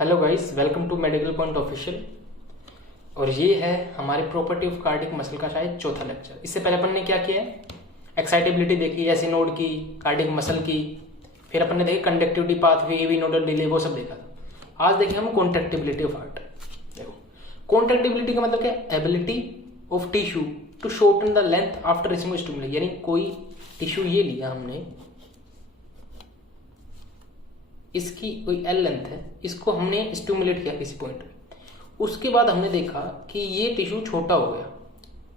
Hello guys, welcome to medical point official. और ये है हमारे प्रॉपर्टी ऑफ कार्डियक मसल का शायद चौथा लेक्चर। इससे पहले अपन ने क्या किया है, एक्साइटेबिलिटी देखी, एसी नोड की, कार्डियक मसल की, फिर अपन ने देखी conductivity pathway, AV nodal delay, वो सब देखा था। आज देखेंगे हम कॉन्ट्रैक्टिबिलिटी ऑफ हार्ट। देखो, कॉन्ट्रैक्टिबिलिटी का मतलब क्या है? Ability of tissue to shorten the length after receiving stimulus. यानी कोई टिश्यू ये लिया हमने, इसकी कोई एल लेंथ है, इसको हमने स्टिमुलेट किया किसी पॉइंट पे, उसके बाद हमने देखा कि ये टिश्यू छोटा हो गया,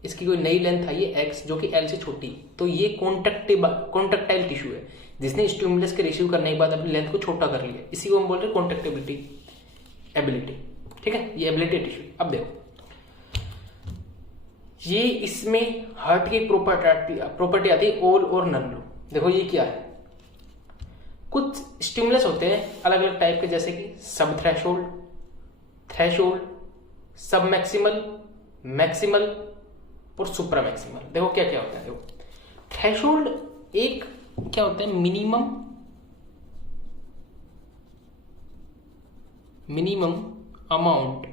इसकी कोई नई लेंथ आई है एक्स जो कि एल से छोटी, तो ये कॉन्ट्रैक्टाइल टिश्यू है जिसने स्टिमुलस के रिसीव करने के बाद अपनी लेंथ को छोटा कर लिया। इसी को हम बोल रहे हैं कॉन्ट्रैक्टिबिलिटी एबिलिटी। ठीक है, ये एबिलिटी टिश्यू। अब देखो, ये इसमें हार्ट की प्रॉपर्टी आती है ऑल और नन लो। देखो ये क्या है, कुछ स्टिमुलस होते हैं अलग अलग टाइप के, जैसे कि सब थ्रेशोल्ड, थ्रेशोल्ड, सब मैक्सिमल, मैक्सिमल और सुप्रा मैक्सिमल। देखो क्या क्या होता है। देखो, थ्रेशोल्ड एक क्या होता है, मिनिमम अमाउंट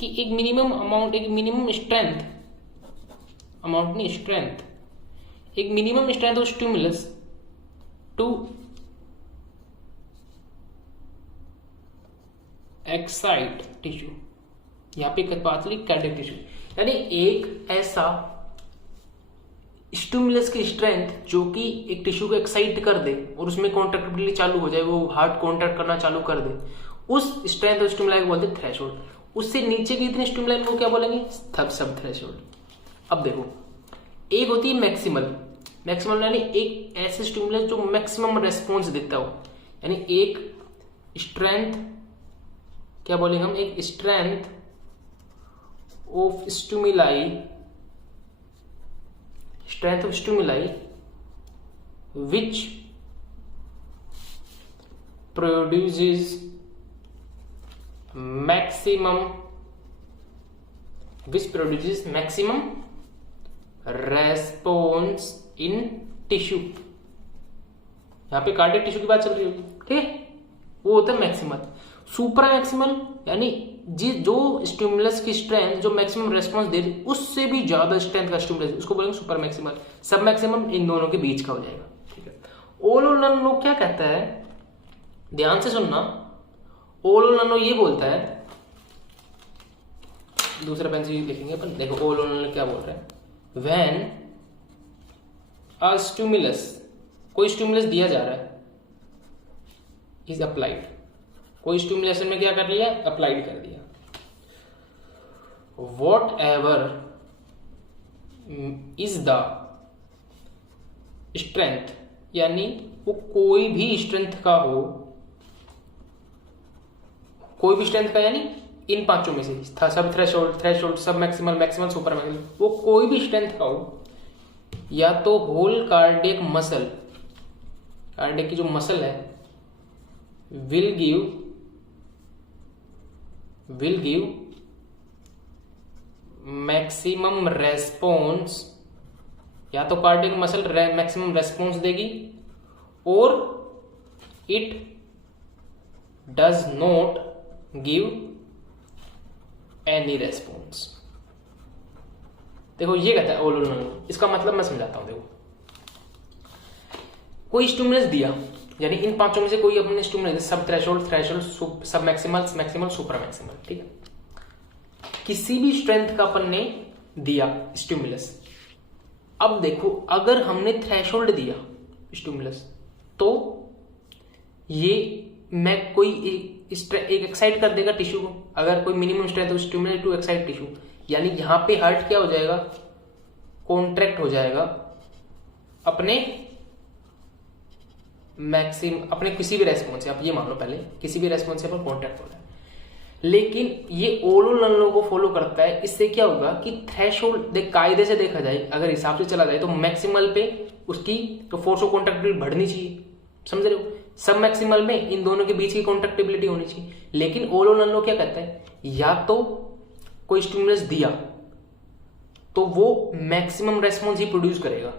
एक मिनिमम अमाउंट, एक मिनिमम स्ट्रेंथ, अमाउंट नहीं स्ट्रेंथ, एक minimum strength of stimulus to excite tissue. यहां पे बात चली कार्डियक टिश्यू, यानी एक ऐसा स्टिमुलस की स्ट्रेंथ जो कि एक टिश्यू को एक्साइट कर दे और उसमें कॉन्ट्रैक्टिबिलिटी चालू हो जाए, वो हार्ट कॉन्ट्रैक्ट करना चालू कर दे, उस स्ट्रेंथ ऑफ स्टिमुलाई को बोलते हैं थ्रेशोल्ड। उससे नीचे की इतने स्टिमुलाई को क्या बोलेंगे, सब थ्रेशोल्ड। अब देखो, एक होती है मैक्सिमल, मैक्सिमल यानी एक ऐसे स्टिमुलस जो मैक्सिमम रेस्पॉन्स देता हो, यानी एक स्ट्रेंथ, क्या बोलेंगे हम, एक strength of stimuli, strength of stimuli which produces maximum response in tissue. यहां पे कार्डियक टिश्यू की बात चल रही होगी, ठीक है, वो होता है मैक्सिमल। सुप्रा मैक्सिमल यानी जो स्टिमुलस की स्ट्रेंथ जो मैक्सिमम रेस्पॉन्स दे रही उससे भी ज्यादा स्ट्रेंथ का स्टिमुलस, उसको बोलेंगे सुपर मैक्सिमल। सब मैक्सिमम इन दोनों के बीच का हो जाएगा। ठीक है, ऑल और नन लो क्या कहता है, ध्यान से सुनना। ऑल और नन लो ये बोलता है, दूसरा पेन से लिखेंगे अपन। देखो ऑल और नन लो क्या बोल रहा है, व्हेन अ स्टिमुलस, कोई स्टिमुलस दिया जा रहा है, इज अप्लाइड, कोई स्टिमुलेशन में क्या कर लिया, अप्लाइड कर दिया। What ever is the strength, यानी वो कोई भी स्ट्रेंथ का हो, कोई भी स्ट्रेंथ का, यानी इन पांचों में से सब थ्रेशोल्ड, थ्रेशोल्ड, सब मैक्सिमल, मैक्सिमल, सुपर मैक्सिमल, वो कोई भी स्ट्रेंथ का हो, या तो होल कार्डियक मसल, कार्डियक की जो मसल है, विल गिव मैक्सिमम रेस्पॉन्स, या तो कार्डियक मसल मैक्सिमम रेस्पॉन्स देगी, और it does not give any response. देखो ये कहता है ऑल और नन। इसका मतलब मैं समझाता हूं। देखो, कोई स्टिमुलस दिया, यानी इन पांचों में से कोई अपने स्टिमुलस, सब थ्रेशोल्ड, थ्रेशोल्ड, सब मैक्सिमल, मैक्सिमल, सुपर मैक्सिमल, ठीक है, किसी भी स्ट्रेंथ का अपन ने दिया स्टिमुलस। अब देखो, अगर हमने थ्रेशोल्ड दिया स्टिमुलस, तो ये मैं कोई एक एक्साइट कर देगा टिश्यू को, अगर कोई minimum strength of stimulus to excite tissue, यानी यहां पे हार्ट क्या हो जाएगा, कॉन्ट्रैक्ट हो जाएगा अपने अपने किसी भी रेस्पॉन्स से, आप ये मान लो पहले किसी भी रेस्पॉन्स से पर कॉन्ट्रैक्ट हो रहा है। लेकिन ये ऑल और नन लो को फॉलो करता है। इससे क्या होगा कि थ्रेशोल्ड कायदे से देखा जाए, अगर हिसाब से चला जाए, तो मैक्सिमल पे उसकी तो फोर्स ऑफ कॉन्ट्रैक्टिबिलिटी बढ़नी चाहिए, समझ रहे हो। सब मैक्सिमल में इन दोनों के बीच की कॉन्ट्रैक्टिबिलिटी होनी चाहिए। लेकिन ऑल और नन लो क्या कहता है, या तो कोई स्टिमुलस दिया तो वो मैक्सिमम रेस्पॉन्स ही प्रोड्यूस करेगा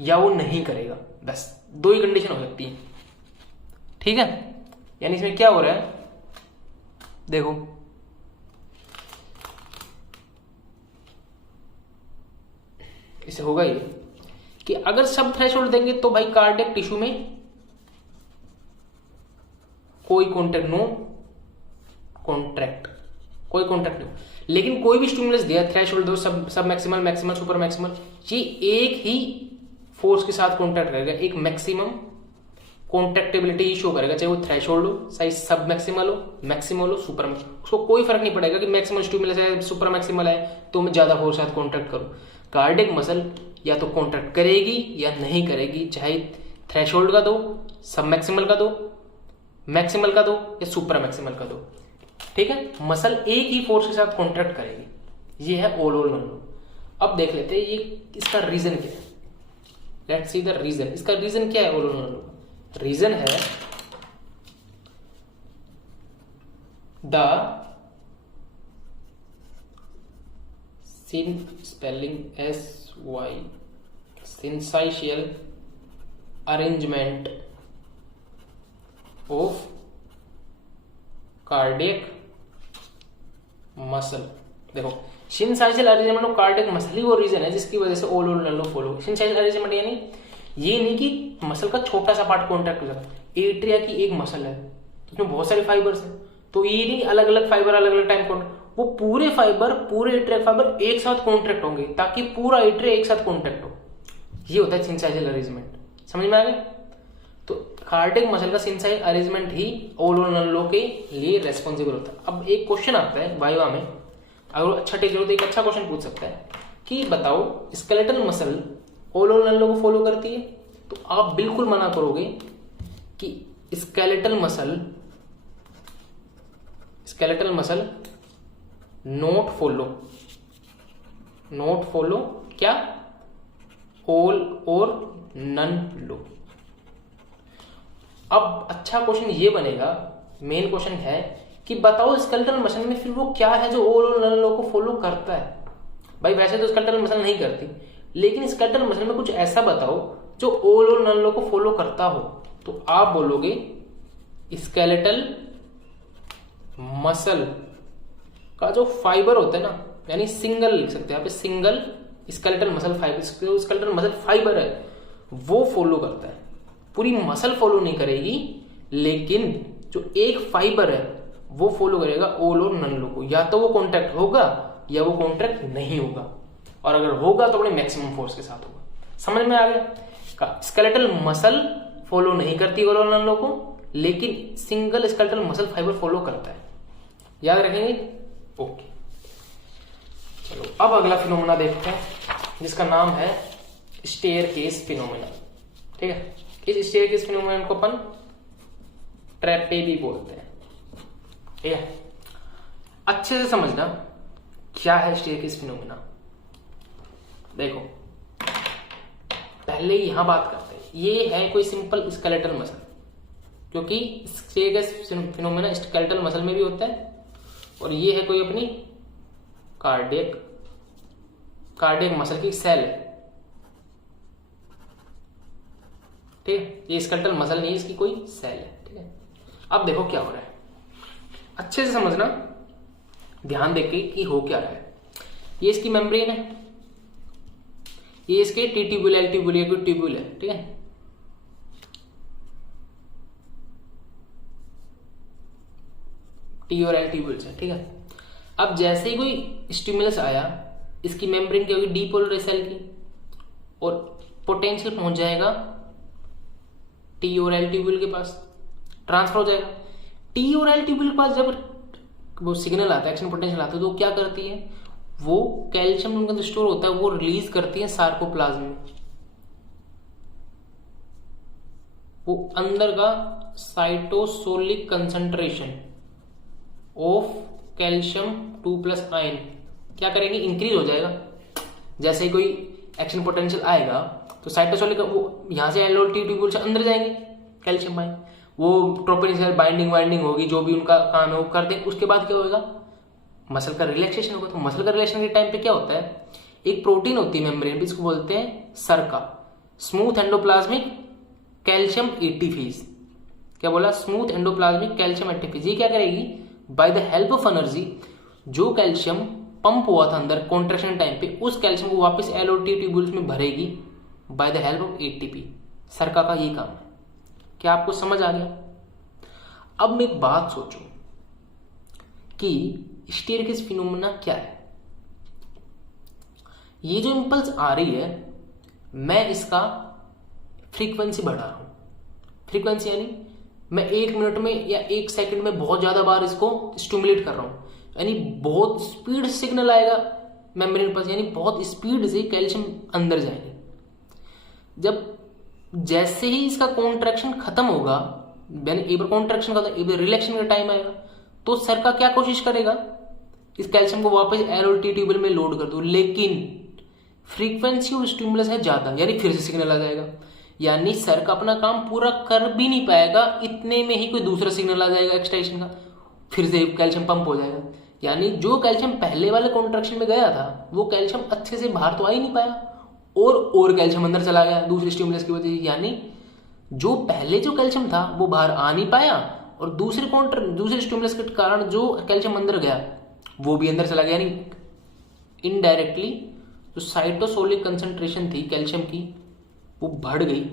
या वो नहीं करेगा, बस दो ही कंडीशन हो सकती है, ठीक है। यानी इसमें क्या हो रहा है, देखो इसे होगा ये कि अगर सब थ्रेशोल्ड देंगे तो भाई कार्डियक टिश्यू में कोई कॉन्ट्रैक्ट, नो कॉन्ट्रैक्ट, कोई कॉन्ट्रैक्ट नहीं। लेकिन कोई भी स्टिमुलस दिया, थ्रेशोल्ड दो, सब मैक्सिमल, मैक्सिमल, सुपर मैक्सिमल, ये एक ही फोर्स के साथ कॉन्ट्रैक्ट करेगा, एक मैक्सिमम कॉन्ट्रैक्टिबिलिटी ही शो करेगा, चाहे वो थ्रेशोल्ड हो, चाहे सब मैक्सिमल हो, मैक्सिमल हो, सुपर मैक्सिमल, उसको कोई फर्क नहीं पड़ेगा कि मैक्सिमल स्टिमुलस है, सुपर मैक्सिमल है तो मैं ज्यादा फोर्स के साथ कॉन्ट्रैक्ट करूं। कार्डियक मसल या तो कॉन्ट्रैक्ट करेगी या नहीं करेगी, चाहे थ्रेशोल्ड का दो, सब मैक्सिमल का दो, मैक्सिमल का दो या सुपर मैक्सिमल का दो, ठीक है। मसल एक ही फोर्स के साथ कॉन्ट्रैक्ट करेगी, ये है ऑल ओवर लो। अब देख लेते हैं ये इसका रीजन क्या है। Let's see the reason. इसका रीजन क्या है ऑल ओवर लो? रीजन है the spelling SY syncytial arrangement of cardiac muscle. देखो syncytial arrangement of cardiac muscle ही वो रीजन है जिसकी वजह से ऑल ओवर नल्लो फॉलो। सिंसाइशियल अरेंजमेंट यानी ये नहीं कि मसल का छोटा सा पार्ट कॉन्ट्रैक्ट हो जाता है। एट्रिया की एक मसल है तो उसमें बहुत सारे फाइबर्स हैं, तो ये नहीं अलग अलग फाइबर अलग अलग टाइम कॉन्ट्रैक्ट, वो पूरे फाइबर, पूरे एट्रिया फाइबर एक साथ कॉन्ट्रैक्ट होंगे ताकि पूरा एट्रिया एक साथ कॉन्ट्रैक्ट हो। ये होता है सिंसाइशियल अरेंजमेंट। समझ में आ गया? तो कार्डियक मसल का सिंसाइशियल अरेंजमेंट ही ऑल ओवर नल्लो के लिए रेस्पॉन्सिबल होता है। अब एक क्वेश्चन आता है वाइवा में, अगर अच्छा टीचर हो तो एक अच्छा क्वेश्चन पूछ सकता है कि बताओ स्केलेटल मसल ऑल ओवर नल्लो को फॉलो करती है? तो आप बिल्कुल मना करोगे कि स्केलेटल मसल नॉट फॉलो क्या? ऑल और नन लो। अब अच्छा क्वेश्चन ये बनेगा, मेन क्वेश्चन है कि बताओ स्केलेटल मसल में फिर वो क्या है जो ऑल और नन लो को फॉलो करता है। भाई वैसे तो स्केलेटल मसल नहीं करती, लेकिन स्केलेटल मसल में कुछ ऐसा बताओ जो ऑल और नन लो को फॉलो करता हो। तो आप बोलोगे स्केलेटल मसल का जो फाइबर होता है ना, यानी सिंगल लिख सकते हैं आप, single skeletal muscle fibre, skeletal muscle fibre है वो फॉलो करता है। पूरी मसल फॉलो नहीं करेगी, लेकिन जो एक फाइबर है वो फॉलो करेगा ऑल और नन लो को। या तो वो कॉन्ट्रैक्ट होगा या वो कॉन्ट्रैक्ट नहीं होगा, और अगर होगा तो अपने मैक्सिमम फोर्स के साथ होगा। समझ में आ गया? स्केलेटल मसल फॉलो नहीं करती ऑल और नन लो को, लेकिन single skeletal muscle fibre follow करता है। याद रखेंगे? ओके, चलो अब अगला फिनोमेना देखते हैं जिसका नाम है स्टेयरकेस फिनोमेना। ठीक है, इस स्टेयरकेस फिनोमेना को अपन ट्रैपेजी बोलते हैं। ठीक है, अच्छे से समझना क्या है स्टेयरकेस फिनोमेना। देखो पहले यहां बात करते हैं, ये है कोई सिंपल स्केलेटल मसल, क्योंकि स्टेयरकेस फिनोमेना स्केलेटल मसल में भी होता है, और ये है कोई अपनी कार्डियक मसल की सेल है। ठीक है, ये स्केलेटल मसल नहीं है, इसकी कोई सेल है। ठीक है, अब देखो क्या हो रहा है, अच्छे से समझना, ध्यान देके कि हो क्या रहा है। ये इसकी मेम्ब्रेन है, ये इसके टी ट्यूब्यूल है। ठीक है, टी और एल ट्यूब्यूल्स है। ठीक है, अब जैसे ही कोई स्टिमुलस आया, इसकी मेम्ब्रेन क्या होगी, डीपोलर सेल की, और पोटेंशियल पहुंच जाएगा टी और एल ट्यूब्यूल के पास, ट्रांसफर हो जाएगा। टी और एल ट्यूब्यूल के पास जब वो सिग्नल आता है, एक्शन पोटेंशियल आता है, तो क्या करती है, वो कैल्शियम उनका जो स्टोर होता है वो रिलीज करती है सार्कोप्लाज्म में। वो अंदर का cytosolic concentration of calcium 2+ ion क्या करेंगे, इंक्रीज हो जाएगा। जैसे ही कोई एक्शन पोटेंशियल आएगा तो साइटोसोलिक वो यहां से एल और टी ट्यूब्यूल से अंदर जाएंगे कैल्शियम आयन, वो ट्रोपोनिक बाइंडिंग होगी, जो भी उनका काम है वो कर दे। उसके बाद क्या होगा, मसल का रिलैक्सेशन होगा। तो मसल का रिलैक्सेशन के टाइम पे क्या होता है, एक प्रोटीन होती है मेम्ब्रेन पे, इसको बोलते हैं सरका, स्मूथ एंडोप्लाज्मिक कैल्शियम एटीफेज, क्या बोला, स्मूथ एंडोप्लाज्मिक कैल्शियम एटीफेज, ये क्या करेगी, by the help of energy, जो कैल्शियम पंप हुआ था अंदर कॉन्ट्रैक्शन टाइम पे, उस कैल्शियम को वापस एलओटी ट्यूब्यूल्स में भरेगी by the help of ATP. सरका का ये काम है। क्या आपको समझ आ गया? अब मैं एक बात सोचूं कि स्टेयरकेस फिनोमेना क्या है। ये जो इंपल्स आ रही है, मैं इसका फ्रीक्वेंसी बढ़ा रहा हूं। फ्रीक्वेंसी यानी मैं 1 मिनट में या 1 सेकंड में बहुत ज्यादा बार इसको स्टिमुलेट कर रहा हूं, यानी बहुत स्पीड सिग्नल आएगा मेम्ब्रेन पर, यानी बहुत स्पीड से कैल्शियम अंदर जाएंगे। जब जैसे ही इसका कॉन्ट्रैक्शन खत्म होगा, एक बार कॉन्ट्रैक्शन खत्म, एक बार रिलैक्सेशन का टाइम आएगा, तो सरका क्या कोशिश करेगा, इस कैल्शियम को वापस एलओटी ट्यूबल में लोड कर दो, लेकिन फ्रीक्वेंसी और स्टिमुलस है ज्यादा, यानी फिर से सिग्नल आ जाएगा, यानी सरका अपना काम पूरा कर भी नहीं पाएगा, इतने में ही कोई दूसरा सिग्नल आ जाएगा एक्सटेंशन का, फिर से कैल्शियम पंप हो जाएगा। यानी जो कैल्शियम पहले वाले कॉन्ट्रैक्शन में गया था, वो कैल्शियम अच्छे से बाहर तो आ ही नहीं पाया, और कैल्शियम अंदर चला गया दूसरे स्टिमुलस की वजह से। यानी जो पहले जो कैल्शियम था वो बाहर आ नहीं पाया, और दूसरे स्टिमुलस के कारण जो कैल्शियम अंदर गया वो भी अंदर चला गया, यानी इनडायरेक्टली जो साइटोसोलिक कंसंट्रेशन थी कैल्शियम की वो बढ़ गई।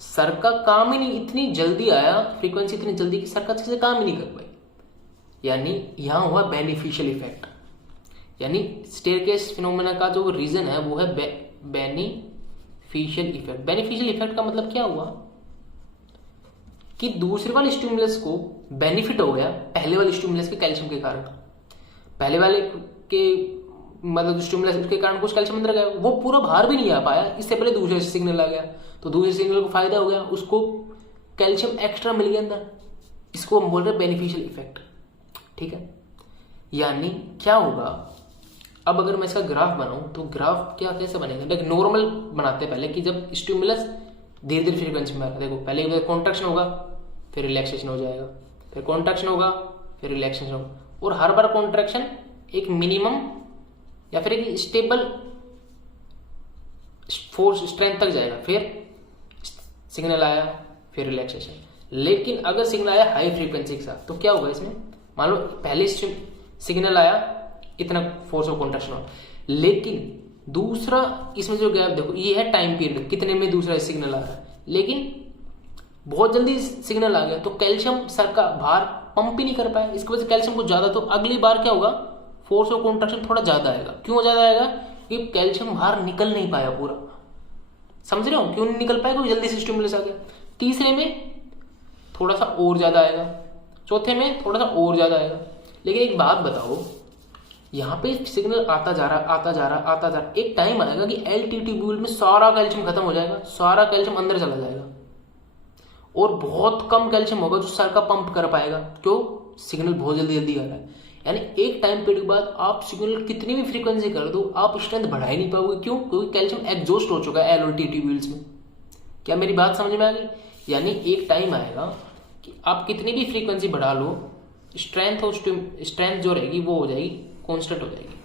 सर का काम ही नहीं, इतनी जल्दी आया, फ्रीक्वेंसी इतनी जल्दी कि सर का अच्छे से काम ही नहीं कर पाई, यानी यहां हुआ बेनिफिशियल इफेक्ट। यानी स्टेयरकेस फिनोमेना का जो रीजन है वो है बेनिफिशियल इफेक्ट। बेनिफिशियल इफेक्ट का मतलब क्या हुआ कि दूसरे वाले स्टिमुलस को बेनिफिट हो गया पहले वाले स्टिमुलस के कैल्शियम के कारण। पहले वाले के मतलब स्टिमुलस के कारण कुछ कैल्शियम अंदर गया, वो पूरा बाहर भी नहीं आ पाया, इससे पहले दूसरे सिग्नल आ गया, तो दूसरे सिग्नल को फायदा हो गया, उसको कैल्शियम एक्स्ट्रा मिल गया अंदर। इसको हम बोल रहे हैं बेनिफिशियल इफेक्ट। ठीक है, यानी क्या होगा, अब अगर मैं इसका ग्राफ बनाऊं तो ग्राफ क्या कैसे बनेगा, लाइक नॉर्मल बनाते हैं पहले, कि जब स्टिमुलस धीरे धीरे फ्रीक्वेंसी में, देखो पहले कॉन्ट्रैक्शन होगा, फिर रिलैक्सेशन हो जाएगा, फिर कॉन्ट्रैक्शन होगा, फिर रिलैक्सेशन होगा, और हर बार कॉन्ट्रैक्शन एक मिनिमम या फिर एक स्टेबल फोर्स स्ट्रेंथ तक जाएगा, फिर सिग्नल आया, फिर रिलैक्सेशन। लेकिन अगर सिग्नल आया हाई फ्रीक्वेंसी के साथ, तो क्या होगा इसमें, मान लो पहले सिग्नल आया, इतना फोर्स ऑफ कॉन्ट्रैक्शन हो, लेकिन दूसरा इसमें जो गैप देखो, ये है टाइम पीरियड, कितने में दूसरा सिग्नल आ रहा है, लेकिन बहुत जल्दी सिग्नल आ गया, तो कैल्शियम सर का बाहर पंप ही नहीं कर पाया, इसकी वजह से कैल्शियम को ज्यादा, तो अगली बार क्या होगा, फोर्स ऑफ कॉन्ट्रैक्शन थोड़ा ज्यादा आएगा। क्यों ज्यादा आएगा, क्योंकि कैल्शियम बाहर निकल नहीं पाया पूरा, समझ रहे हो, क्यों नहीं निकल पाया, क्योंकि जल्दी से स्टिमुलस आ गया। तीसरे में थोड़ा सा और ज्यादा आएगा, चौथे में थोड़ा सा और ज्यादा आएगा। लेकिन एक बात बताओ, यहाँ पे सिग्नल आता जा रहा, एक टाइम आएगा कि एलटी ट्यूब्यूल में सारा कैल्शियम खत्म हो जाएगा, सारा कैल्शियम अंदर चला जाएगा, और बहुत कम कैल्शियम होगा जो सर का पंप कर पाएगा, क्यों, सिग्नल बहुत जल्दी आ रहा है। यानी एक टाइम पीरियड के बाद आप सिग्नल कितनी भी फ्रीक्वेंसी कर दो, आप स्ट्रेंथ बढ़ा ही नहीं पाओगे, क्यों, क्योंकि कैल्शियम एग्जॉस्ट हो चुका है एलओटी ट्यूब्यूल्स में। क्या मेरी बात समझ में आ गई? यानी एक टाइम आएगा कि आप कितनी भी फ्रीक्वेंसी बढ़ा लो, स्ट्रेंथ जो रहेगी वो हो जाएगी कांस्टेंट हो जाएगी।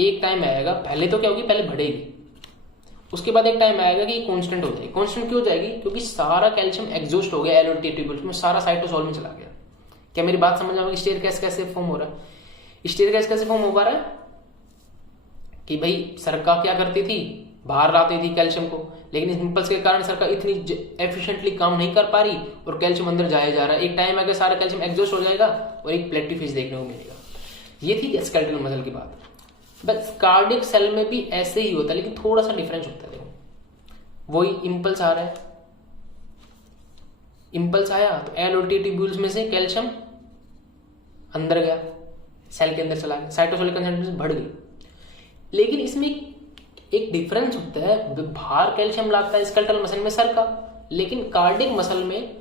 एक टाइम आएगा, पहले तो क्या होगी, पहले बढ़ेगी, उसके बाद एक टाइम आएगा कि कांस्टेंट हो जाएगी। कांस्टेंट क्यों हो जाएगी, क्योंकि सारा कैल्शियम एग्जॉस्ट हो गया एलओटी ट्यूब्यूल्स में, सारा साइटोसोल में चला गया। क्या मेरी बात समझ में? स्टेयरकेस कैसे फॉर्म हो रहा है, स्टेयरकेस कैसे फॉर्म हो पा रहा है कि भाई सरका क्या करती थी, बाहर लाती थी कैल्शियम को, लेकिन इस इंपल्स के कारण सरका इतनी एफिशिएंटली काम नहीं कर पा रही, और कैल्शियम अंदर जाया जा रहा है। एक टाइम आकर सारा कैल्शियम एग्जॉस्ट हो जाएगा और एक प्लेटिफिश देखने को मिलेगा। ये थी स्केलेटल मसल की बात। बस कार्डियक सेल में भी ऐसे ही होता है, लेकिन थोड़ा सा डिफरेंस होता है। देखो वही इंपल्स आ रहा है, इंपल्स आया तो एलओटी ट्यूब्यूल्स में से कैल्शियम अंदर गया, सेल के अंदर चला गया, साइटोसोलिक कंसंट्रेशन बढ़ गई। लेकिन इसमें एक डिफरेंस होता है, बाहर कैल्शियम लाता है स्केलेटल मसल में सर का, लेकिन कार्डियक मसल में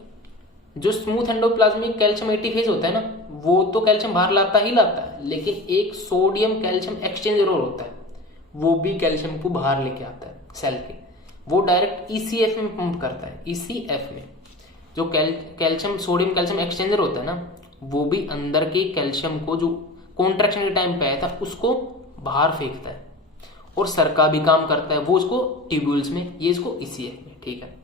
जो स्मूथ एंडोप्लाज्मिक कैल्शियम एटीफेज होता है ना, वो तो कैल्शियम बाहर लाता ही लाता है, लेकिन एक सोडियम कैल्शियम एक्सचेंजर और होता है, वो भी कैल्शियम को बाहर लेके आता है सेल के, वो डायरेक्ट ईसीएफ में पंप करता है। ईसीएफ में जो कैल्शियम सोडियम कैल्शियम एक्सचेंजर होता है ना, वो भी अंदर के कैल्शियम को जो कॉन्ट्रैक्शन के टाइम पे आया था उसको बाहर फेंकता है, और सरका भी काम करता है, वो उसको ट्यूब्यूल्स में, ये इसको ईसीएफ में। ठीक है,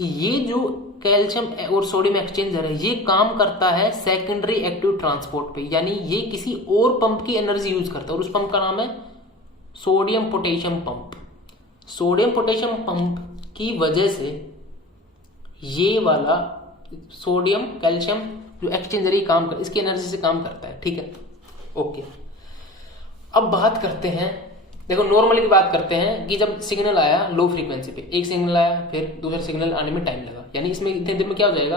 ये जो कैल्शियम और सोडियम एक्सचेंजर है ये काम करता है सेकेंडरी एक्टिव ट्रांसपोर्ट पे, यानी ये किसी और पंप की एनर्जी यूज करता है और उस पंप का नाम है sodium potassium pump. Sodium potassium pump की वजह से ये वाला सोडियम कैल्शियम जो एक्सचेंजर ही काम कर, इसकी एनर्जी से काम करता है। ठीक है, ओके। अब बात करते हैं, देखो नॉर्मली की बात करते हैं कि जब सिग्नल आया लो फ्रीक्वेंसी पे, एक सिग्नल आया फिर दूसरा सिग्नल आने में टाइम लगा, यानी इसमें इतने देर में क्या हो जाएगा,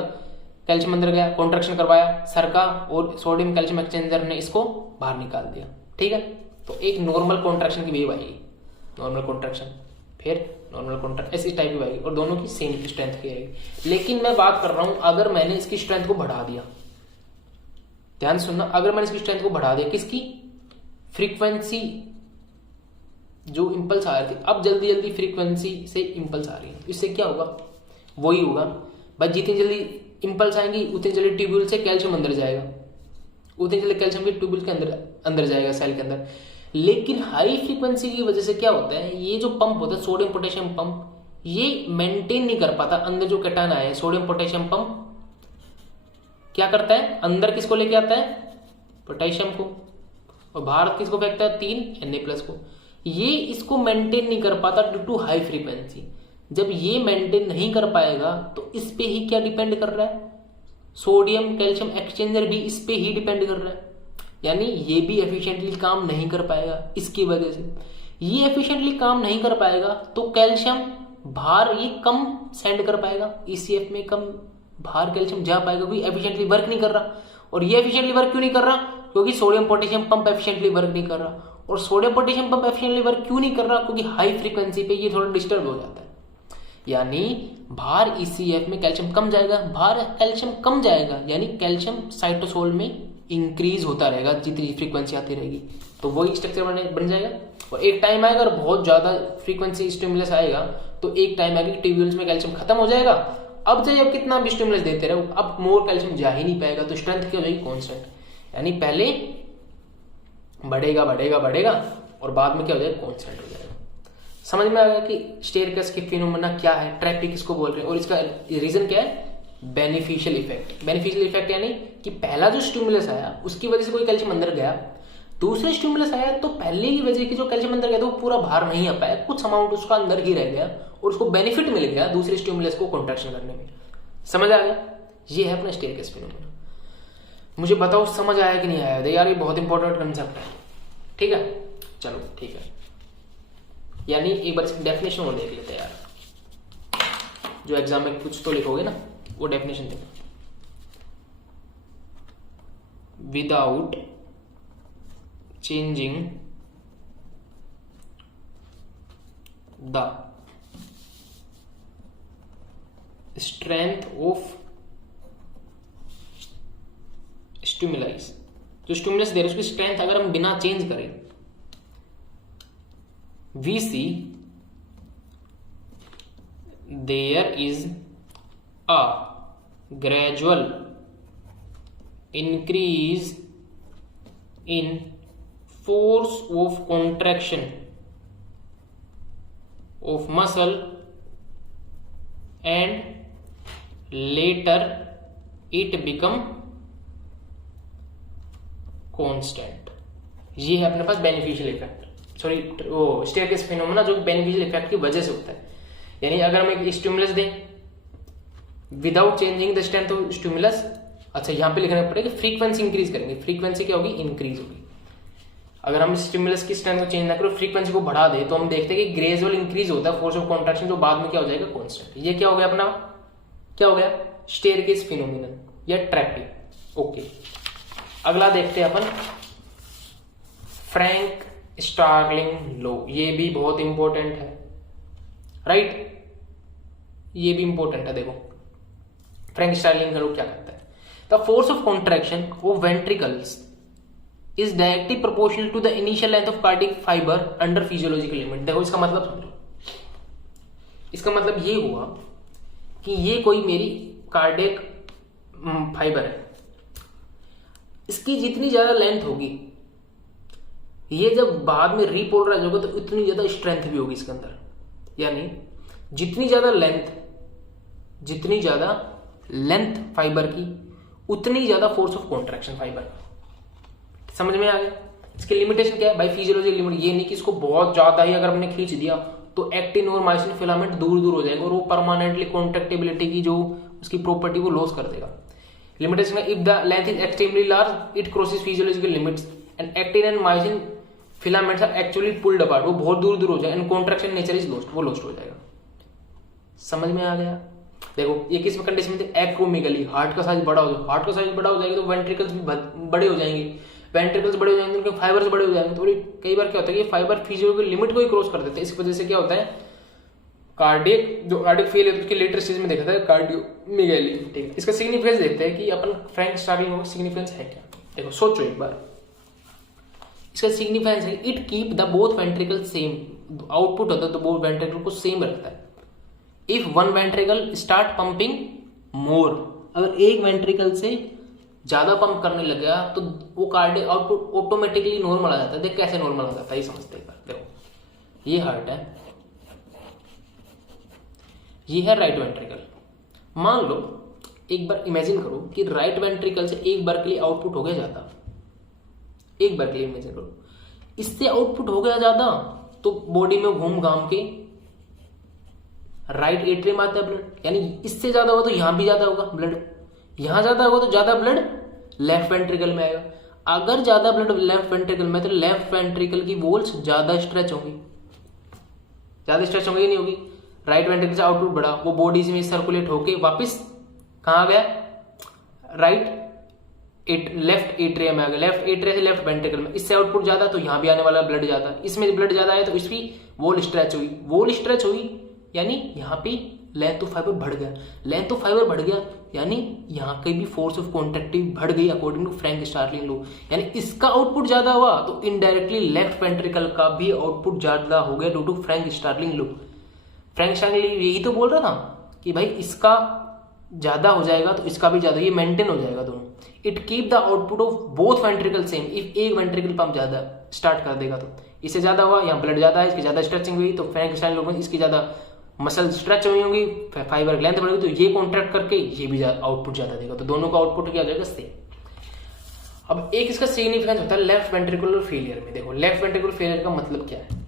कैल्शियम अंदर गया, कॉन्ट्रैक्शन करवाया, सरका और सोडियम कैल्शियम एक्सचेंजर ने इसको बाहर निकाल दिया। ठीक है, तो एक नॉर्मल कॉन्ट्रैक्शन की वेव आएगी, नॉर्मल कॉन्ट्रैक्शन, फिर नॉर्मल कॉन्ट्रैक्शन, ऐसी टाइप की आएगी और दोनों की सेम स्ट्रेंथ की आएगी। लेकिन मैं बात कर रहा हूं अगर मैंने इसकी स्ट्रेंथ को बढ़ा दिया, ध्यान सुनना, अगर मैंने इसकी स्ट्रेंथ को बढ़ा दिया, किसकी, फ्रीक्वेंसी, जो इंपल्स आ रही थी अब जल्दी जल्दी फ्रीक्वेंसी से इंपल्स आ रही है, इससे क्या होगा, वही होगा भाई, जितनी जल्दी इंपल्स आएंगी उतनी जल्दी ट्यूब्यूल से कैल्शियम अंदर जाएगा, उतनी जल्दी कैल्शियम के ट्यूब्यूल के अंदर जाएगा सेल के अंदर। लेकिन हाई फ्रीक्वेंसी की वजह से क्या होता है, ये जो पंप होता है सोडियम पोटेशियम पंप, ये मेंटेन नहीं कर पाता, अंदर जो कैटायन आया है सोडियम पोटेशियम पंप क्या करता है, अंदर किसको लेके आता है, पोटेशियम को, और बाहर किसको फेंकता है, 3 Na+ को। ये इसको मेंटेन नहीं कर पाता ड्यू टू हाई फ्रीक्वेंसी। जब ये मेंटेन नहीं कर पाएगा तो इस पे ही क्या डिपेंड कर रहा है, सोडियम कैल्शियम एक्सचेंजर भी इस पे ही डिपेंड कर रहा है, यानी ये भी एफिशिएंटली काम नहीं कर पाएगा। इसकी वजह से ये एफिशिएंटली काम नहीं कर पाएगा तो कैल्शियम बाहर ये कम सेंड कर पाएगा, ईसीएफ में कम बाहर कैल्शियम जा पाएगा, क्योंकि एफिशिएंटली वर्क नहीं कर रहा। और ये एफिशिएंटली वर्क क्यों नहीं कर रहा, क्योंकि sodium potassium pump efficiently work नहीं कर रहा। और sodium potassium pump efficiently work क्यों नहीं कर रहा, क्योंकि हाई फ्रीक्वेंसी पे ये थोड़ा डिस्टर्ब हो जाता है, यानी बाहर ईसीएफ में कैल्शियम कम जाएगा, बाहर कैल्शियम कम जाएगा, यानी कैल्शियम साइटोसोल में इंक्रीज होता रहेगा जितनी फ्रीक्वेंसी आती रहेगी, तो वही स्ट्रक्चर बन जाएगा। और एक टाइम आएगा और बहुत ज्यादा फ्रीक्वेंसी स्टिमुलस आएगा तो एक टाइम आएगा ट्यूब्यूल्स में कैल्शियम खत्म हो जाएगा। अब चाहे आप कितना भी स्टिमुलस देते रहो, अब मोर कैल्शियम जा ही नहीं पाएगा, तो स्ट्रेंथ क्या हो जाएगी, कॉन्स्टेंट, यानी पहले बढ़ेगा बढ़ेगा बढ़ेगा और बाद में क्या हो जाएगा, कॉन्स्टेंट हो जाएगा। समझ में आ गया कि स्टेयरकेस के फिनोमेना क्या है, ट्रैपिक किसको बोल रहे हैं और इसका रीजन क्या है, बेनिफिशियल इफेक्ट। बेनिफिशियल इफेक्ट यानी कि पहला जो स्टिमुलस आया उसकी वजह से कोई कैल्शियम अंदर गया, दूसरा स्टिमुलस आया तो पहले की वजह की जो कैल्शियम अंदर गया था वो पूरा बाहर नहीं आ पाया, कुछ अमाउंट उसका अंदर ही रह गया और उसको बेनिफिट मिल गया दूसरे स्टिमुलस को कॉन्ट्रैक्शन करने में। समझ आ गया, ये है अपना स्टेयरकेस फिनोमेना। मुझे बताओ समझ आया कि नहीं आया यार, ये बहुत इंपॉर्टेंट कंसेप्ट है। ठीक है, चलो ठीक है, यानी एक बार इसकी डेफिनेशन और देख लेते हैं यार, जो एग्जाम में कुछ तो लिखोगे ना वो डेफिनेशन देखो। Without changing the strength of stimulus, जो स्टिमुलस दे रहे उसकी स्ट्रेंथ अगर हम बिना चेंज करें, we see there is a gradual increase in force of contraction of muscle and later it become constant. ये है अपने पास बेनिफिशियल इफेक्ट, सॉरी वो स्टेयरकेस फिनोमेना जो बेनिफिशियल इफेक्ट की वजह से होता है। यानी अगर हम एक स्टिमुलस दें without changing the strength of stimulus, अच्छा यहां पे लिखना पड़ेगा फ्रीक्वेंसी इंक्रीज करेंगे, फ्रीक्वेंसी क्या होगी, इंक्रीज होगी। अगर हम स्टिमुलस की स्ट्रेंथ को चेंज ना करो, फ्रीक्वेंसी को बढ़ा दे तो हम देखते हैं कि ग्रेजुअल इंक्रीज होता है फोर्स ऑफ कॉन्ट्रैक्शन, जो बाद में क्या हो जाएगा, कांस्टेंट। ये क्या हो गया अपना, क्या हो गया, स्टेयरकेस फिनोमेनन या ट्रैपिक। ओके, अगला देखते हैं अपन फ्रैंक स्टार्लिंग लॉ। ये भी बहुत इंपॉर्टेंट है, राइट, ये भी इंपॉर्टेंट है। देखो फ्रैंक स्टार्लिंग लॉ क्या कहता है, the force of contraction of ventricles is directly proportional to the initial length of cardiac fibre under physiological limit. देखो इसका मतलब समझो, इसका मतलब ये हुआ कि ये कोई मेरी कार्डियक फाइबर है, इसकी जितनी ज्यादा लेंथ होगी ये जब बाद में रीपोलराइज होगा तो इतनी ज्यादा स्ट्रेंथ भी होगी इसके अंदर, यानी जितनी ज्यादा लेंथ फाइबर की उतनी ज्यादा फोर्स ऑफ कॉन्ट्रैक्शन फाइबर का। समझ में आ गया? इसकी लिमिटेशन क्या है भाई? फिजियोलॉजिकल लिमिट ये नहीं कि इसको बहुत ज्यादा ही अगर हमने खींच दिया तो एक्टिन और मायोसिन फिलामेंट दूर दूर हो जाएंगे और वो परमानेंटली कॉन्ट्रैक्टिबिलिटी की जो उसकी प्रॉपर्टी वो लॉस कर देगा। लिमिटेशन है, if the length is extremely large it crosses physiological limits and actin and myosin filaments are actually pulled apart, वो बहुत दूर दूर हो जाए and contraction nature is lost, वो लॉस्ट हो जाएगा। समझ में आ गया? देखो ये किस कंडीशन में थे? एक्रोमेगाली, हार्ट का साइज बड़ा हो जाए, हार्ट का साइज बड़ा हो जाएगा तो वेंट्रिकल्स भी बड़े हो जाएंगे, वेंट्रिकल्स बड़े हो जाएंगे तो उनके फाइबर्स बड़े हो जाएंगे। तो कई बार क्या होता है कि फाइबर फिजियोलॉजिकल लिमिट को ही क्रॉस कर देते हैं। इस वजह से क्या होता है, कार्डियक फेलियर के लेटर स्टेज में देखा था कार्डियोमेगाली। ठीक है, इसका सिग्निफिकेंस देखते हैं कि अपन फ्रैंक स्टार्लिंग का सिग्निफिकेंस है क्या। देखो सोचो एक बार, इसका सिग्निफिकेंस है it keep the both ventricle same, output होता है तो बोथ वेंट्रिकल को सेम रखता है। If one ventricle start pumping more, अगर एक वेंट्रिकल से ज्यादा पंप करने लग गया तो वो कार्डियक आउटपुट ऑटोमेटिकली नॉर्मल आ जाता है। देख कैसे नॉर्मल आ जाता है ये समझते हैं। देखो ये हार्ट है, ये है राइट वेंट्रिकल। मान लो एक बार इमेजिन करो कि राइट वेंट्रिकल से एक बार के लिए आउटपुट हो गया ज्यादा, एक बार के लिए इमेजिन करो इससे आउटपुट हो गया ज्यादा तो बॉडी में घूम घाम के राइट एट्रियम आता है ब्लड, यानी इससे ज्यादा होगा तो यहां भी ज्यादा होगा ब्लड, यहां ज्यादा होगा तो ज्यादा ब्लड लेफ्ट वेंट्रिकल में आएगा। अगर ज्यादा ब्लड लेफ्ट वेंट्रिकल में तो लेफ्ट वेंट्रिकल की वॉल्स ज्यादा स्ट्रेच होंगी, ज्यादा स्ट्रेच होंगी नहीं होगी। राइट वेंट्रिकल से आउटपुट बढ़ा, वो बॉडी में सर्कुलेट होके वापस कहां गया, लेफ्ट एट्रियम में आ गया, लेफ्ट एट्रियम से लेफ्ट वेंट्रिकल में। इससे आउटपुट ज्यादा तो यहां भी आने वाला ब्लड ज्यादा, इसमें ब्लड ज्यादा आया तो इसकी वॉल स्ट्रेच हुई, वॉल स्ट्रेच हुई यानी यहाँ पे लेंथ ऑफ फाइबर बढ़ गया, लेंथ ऑफ फाइबर बढ़ गया यानी यहाँ की भी फोर्स ऑफ कॉन्ट्रैक्टिव बढ़ गई according to Frank Starling law. यानी इसका आउटपुट ज्यादा हुआ तो इनडायरेक्टली लेफ्ट वेंट्रिकल का भी आउटपुट ज्यादा हो गया due to Frank Starling law. Frank Starling यही तो बोल रहा था कि भाई इसका ज्यादा हो जाएगा तो इसका भी ज्यादा, ये मेंटेन हो जाएगा दोनों। It keep the output of both ventricle same, if एक वेंट्रिकल पंप ज्यादा स्टार्ट कर देगा तो इससे ज्यादा हुआ, यहाँ ब्लड ज्यादा है, इसकी ज्यादा स्ट्रेचिंग हुई तो फ्रैंक स्टार्लिंग लॉ में इसकी ज्यादा मसल स्ट्रेच हुई होगी, फाइबर लेंथ बढ़ेगी तो ये कॉन्ट्रैक्ट करके ये भी आउटपुट ज्यादा देगा, तो दोनों का आउटपुट क्या हो जाएगा सेम। अब एक इसका सिग्निफिकेंस होता है लेफ्ट वेंट्रिकुलर फेलियर में। देखो लेफ्ट वेंट्रिकुलर फेलियर का मतलब क्या है,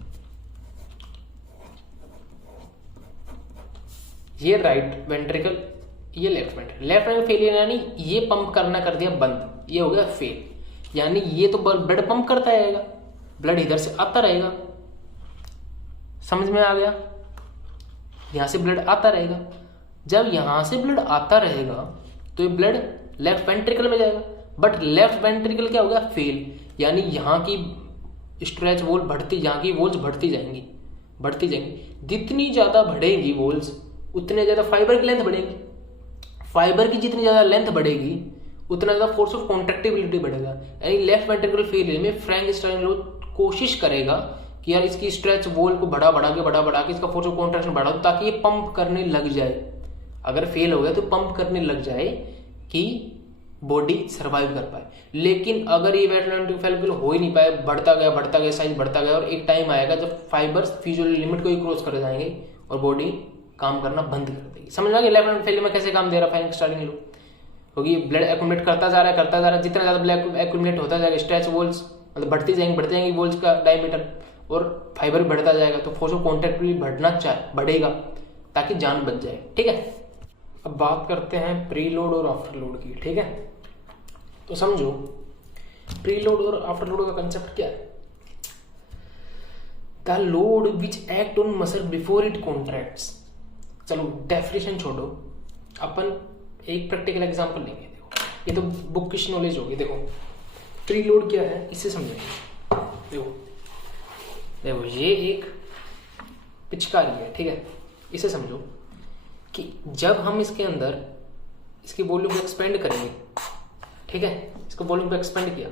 ये राइट वेंट्रिकल, ये left ventricle. Left ventricle failure यानी ये पंप करना कर दिया बंद, ये हो गया फेल, यानी ये तो ब्लड पंप करता रहेगा, ब्लड इधर से आता रहेगा। समझ में आ गया? यहां से ब्लड आता रहेगा, जब यहां से ब्लड आता रहेगा तो ये ब्लड लेफ्ट वेंट्रिकल में जाएगा, बट लेफ्ट वेंट्रिकल क्या होगा, फेल, यानी यहां की स्ट्रेच वॉल बढ़ती, यहां की वॉल्स बढ़ती जाएंगी, बढ़ती जाएंगी। जितनी ज्यादा बढ़ेगी वॉल्स उतने ज्यादा फाइबर की लेंथ बढ़ेगी, फाइबर की जितनी ज्यादा लेंथ बढ़ेगी उतना ज्यादा फोर्स ऑफ कॉन्ट्रैक्टिबिलिटी बढ़ेगा। यानी लेफ्ट वेंट्रिकल फेलियर में फ्रैंक स्टार्लिंग लॉ कोशिश करेगा कि यार इसकी स्ट्रेच वॉल को बढ़ा बढ़ा के इसका फोर्स ऑफ कॉन्ट्रैक्शन बढ़ा दो ताकि ये पंप करने लग जाए। अगर फेल हो गया तो पंप करने लग जाए कि बॉडी सर्वाइव कर पाए। लेकिन अगर ये वेट वेंट्रिकल हो ही नहीं पाए, बढ़ता गया साइज बढ़ता गया और एक टाइम आएगा जब फाइबर्स फिजियोलॉजिकल लिमिट को ही क्रॉस कर जाएंगे और बॉडी काम करना बंद कर देगी। समझ में आ गया लेफ्ट वेंट्रिकल फेलियर में कैसे काम दे रहा फ्रैंक स्टार्लिंग लॉ? क्योंकि ब्लड एक्यूमुलेट करता जा रहा है, जितना ज्यादा ब्लड एक्यूमुलेट होता जाएगा स्ट्रेच वॉल्स मतलब बढ़ती जाएंगी वॉल्स का डायमीटर और फाइबर भी बढ़ता जाएगा तो फोर्स ऑफ कॉन्टैक्ट भी बढ़ेगा ताकि जान बच जाए। ठीक है, अब बात करते हैं प्री लोड और आफ्टर लोड की। ठीक है, तो समझो प्री लोड और आफ्टर लोड का कंसेप्ट क्या है। The load which act on muscle before it contracts. चलो डेफिनेशन छोड़ो, अपन एक प्रैक्टिकल एग्जांपल लेंगे। देखो ये तो बुकिश नॉलेज होगी। देखो प्री लोड क्या है इससे समझेंगे। देखो ये एक पिचकारी है, ठीक है, इसे समझो कि जब हम इसके अंदर इसकी वॉल्यूम को एक्सपेंड करेंगे, ठीक है, इसको वॉल्यूम को एक्सपेंड किया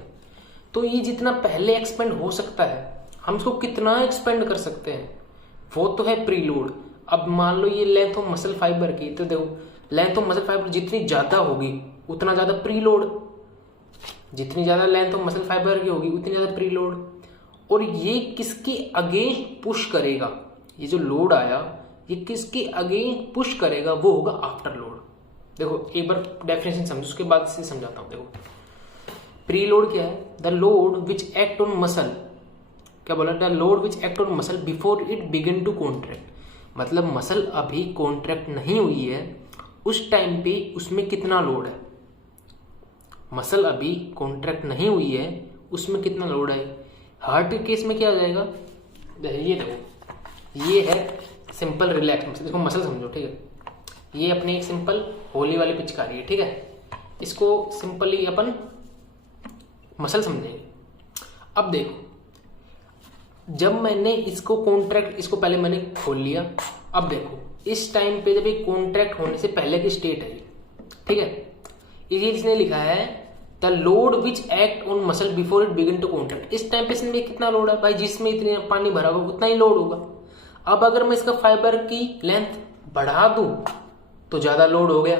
तो ये जितना पहले एक्सपेंड हो सकता है हम इसको कितना एक्सपेंड कर सकते हैं, वो तो है प्री लोड। अब मान लो ये लेंथ ऑफ मसल फाइबर की, तो देखो लेंथ ऑफ मसल फाइबर जितनी ज्यादा होगी उतना ज्यादा प्री लोड, जितनी ज्यादा लेंथ ऑफ मसल फाइबर की होगी उतनी ज्यादा प्री लोड। और ये किसके अगेंस्ट पुश करेगा, ये जो लोड आया ये किसके अगेंस्ट पुश करेगा, वो होगा आफ्टर लोड। देखो एक बार डेफिनेशन समझो, उसके बाद इसे समझाता हूं। देखो प्री लोड क्या है, the load which act on muscle, क्या बोला, the load which act on muscle before it begin to contract, मतलब मसल अभी कॉन्ट्रैक्ट नहीं हुई है उस टाइम पे उसमें कितना लोड है, मसल अभी कॉन्ट्रैक्ट नहीं हुई है उसमें कितना लोड है। हार्ट के केस में क्या हो जाएगा, ये देखो ये है सिंपल रिलैक्स मसल, देखो मसल समझो, ठीक है, ये अपनी एक सिंपल होली वाली पिचकारी है, ठीक है, इसको सिंपली अपन मसल समझेंगे। अब देखो जब मैंने इसको कॉन्ट्रैक्ट, इसको पहले मैंने खोल लिया, अब देखो इस टाइम पे जब ये कॉन्ट्रैक्ट होने से पहले की स्टेट है, ठीक है, ये इसने लिखा है the load which act on muscle before it begin to contract. इस टाइम पे इसमें कितना लोड है भाई, जिसमें इतने पानी भरा होगा उतना ही लोड होगा। अब अगर मैं इसका फाइबर की लेंथ बढ़ा दूं तो ज्यादा लोड हो गया,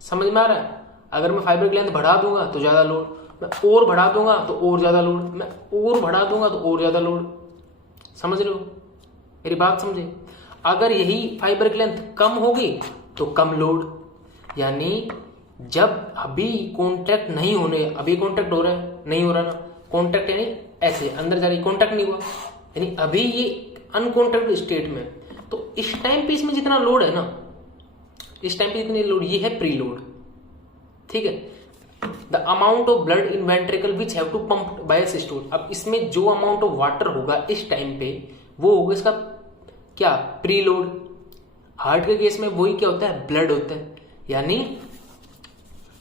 समझ में आ रहा है, अगर मैं फाइबर की लेंथ बढ़ा दूंगा तो ज्यादा लोड, मैं और बढ़ा दूंगा तो और ज्यादा लोड, मैं और बढ़ा दूंगा तो और ज्यादा लोड, समझ रहे हो मेरी बात, समझे। अगर यही फाइबर की लेंथ कम होगी तो कम लोड, यानी जब अभी कॉन्ट्रैक्ट नहीं होने, अभी कॉन्ट्रैक्ट हो रहा है, नहीं हो रहा ना, कॉन्ट्रैक्ट यानी ऐसे अंदर जा रही, कॉन्ट्रैक्ट नहीं हुआ, यानी अभी ये अनकॉन्ट्रैक्ट स्टेट में, तो इस टाइम पे इसमें जितना लोड है ना, इस टाइम पे इतनी लोड, ये है प्री लोड, ठीक है। The amount of blood in ventricle which have to pump by systole, अब इसमें जो अमाउंट ऑफ वाटर होगा इस टाइम पे वो होगा इसका क्या, प्री लोड। हार्ट के केस में वही क्या होता है, ब्लड होता है, यानी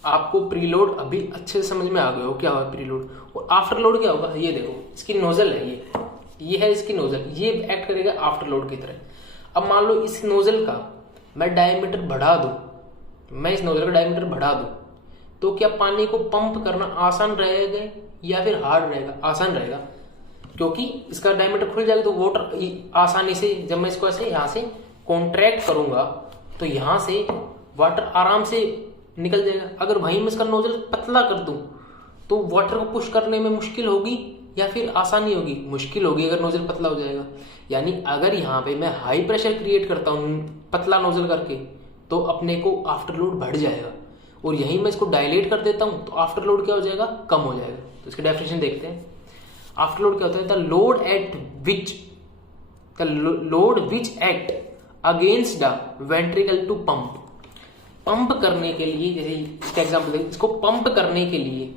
आपको प्रीलोड अभी अच्छे से समझ में आ गए हो क्या होगा प्रीलोड। और आफ्टर लोड क्या होगा, ये देखो इसकी नोजल है, ये है इसकी नोजल, ये एक्ट करेगा आफ्टर लोड की तरह। अब मान लो इस नोजल का मैं डायमीटर बढ़ा दूं, मैं इस नोजल का डायमीटर बढ़ा दूं तो क्या पानी को पंप करना आसान रहेगा या फिर हार्ड रहेगा, आसान रहेगा, क्योंकि इसका डायमीटर खुल जाएगा तो वाटर आसानी से, जब मैं इसको ऐसे यहां से कॉन्ट्रैक्ट करूंगा तो यहां से वाटर आराम से निकल जाएगा। अगर वहीं मैं इसका नोजल पतला कर दूं तो वाटर को पुश करने में मुश्किल होगी या फिर आसानी होगी, मुश्किल होगी अगर नोजल पतला हो जाएगा। यानी अगर यहाँ पे मैं हाई प्रेशर क्रिएट करता हूँ पतला नोजल करके तो अपने को आफ्टर लोड बढ़ जाएगा, और यहीं मैं इसको डायलेट कर देता हूँ तो आफ्टर लोड क्या हो जाएगा, कम हो जाएगा। तो इसकी डेफिनेशन देखते हैं। आफ्टर लोड क्या होता है, the load which act against the ventricle to pump करने के लिए, जैसे इसका एग्जांपल देखिए, इसको पंप करने के लिए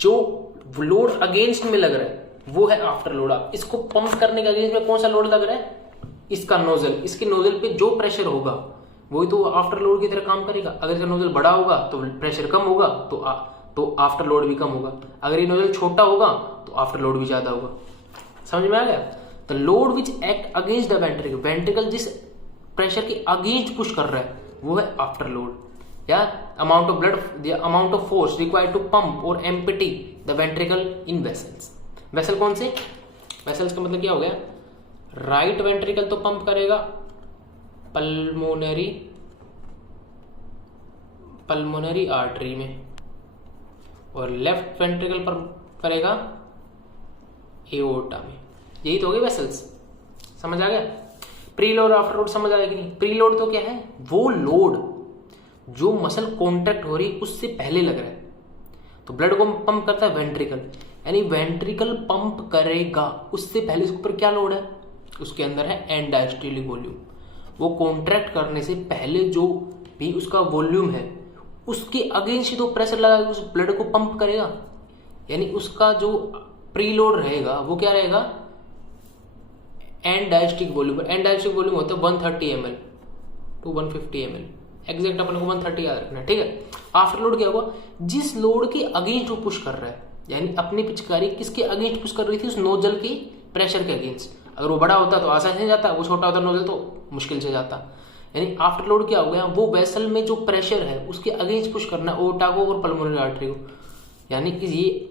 जो लोड अगेंस्ट में लग रहा है वो है आफ्टर लोड। इसको पंप करने के अगेंस्ट में कौन सा लोड लग रहा है, इसका नोजल, इसके नोजल पे जो प्रेशर होगा वही तो आफ्टर लोड की तरह काम करेगा। अगर इसका नोजल बड़ा होगा तो प्रेशर कम होगा तो आफ्टर लोड भी कम होगा, अगर ये नोजल छोटा होगा तो आफ्टर लोड भी ज्यादा होगा। समझ में आ गया। The load which act against the ventricle, ventricle जिस प्रेशर के अगेंस्ट पुश कर रहा है वो है आफ्टर लोड। या amount of blood, the amount of force required to pump और empty the ventricle in vessels. Vessel कौन से, वेसल्स का मतलब क्या हो गया, राइट वेंट्रिकल तो पंप करेगा पल्मोनरी आर्टरी में, और लेफ्ट वेंट्रिकल पर करेगा एओर्टा में। यही तो हो गए वेसल्स, समझ आ गया। प्रीलोड आफ्टर लोड समझ आएगी नहीं। प्रीलोड तो क्या है, वो लोड जो मसल कॉन्ट्रैक्ट हो रही उससे पहले लग रहा है। तो ब्लड को पंप करता है वेंट्रिकल, यानी वेंट्रिकल पंप करेगा उससे पहले उसके ऊपर क्या लोड है, उसके अंदर है एंड डायस्टोलिक वॉल्यूम। वो कॉन्ट्रैक्ट करने से पहले जो भी उसका वॉल्यूम है उसके अगेंस्ट तो प्रेशर लगा के उस ब्लड को पंप करेगा, यानी उसका जो प्रीलोड रहेगा वो क्या रहेगा, and diastolic volume. And diastolic volume होता है 130 ml टू 150 ml, एग्जैक्ट अपन को 130 याद रखना है, ठीक है। आफ्टर लोड क्या होगा, जिस लोड के अगेंस्ट वो पुश कर रहा है, यानी अपनी पिचकारी किसके अगेंस्ट पुश कर रही थी, उस नोजल के प्रेशर के अगेंस्ट। अगर वो बड़ा होता तो आसानी से जाता, वो छोटा होता नोजल तो मुश्किल से जाता। यानी आफ्टर लोड क्या हो गया, वो वेसल में जो प्रेशर है उसके अगेंस्ट पुश करना है ओर्टा को और पल्मोनरी आर्टरी को, यानी कि ये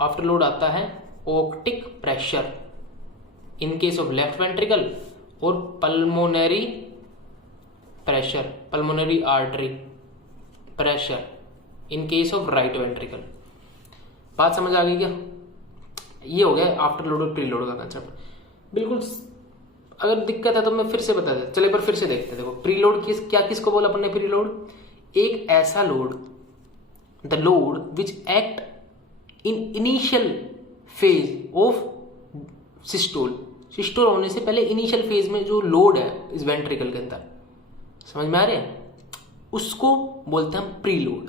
आफ्टर लोड आता है aortic pressure in case of left ventricle और pulmonary pressure, pulmonary artery pressure in case of right ventricle. बात समझ आ गई क्या। ये हो गया आफ्टर लोड और प्री लोड का कंसेप्ट। बिल्कुल, अगर दिक्कत है तो मैं फिर से बता देता, चले पर फिर से देखते हैं। देखो प्री लोड किसको बोला अपन ने? प्री लोड एक ऐसा load, the load which act in initial phase of systole. Systole होने से पहले इनिशियल फेज में जो लोड है इस वेंट्रिकल के अंदर, समझ में आ रहा है, उसको बोलते हैं हम pre load.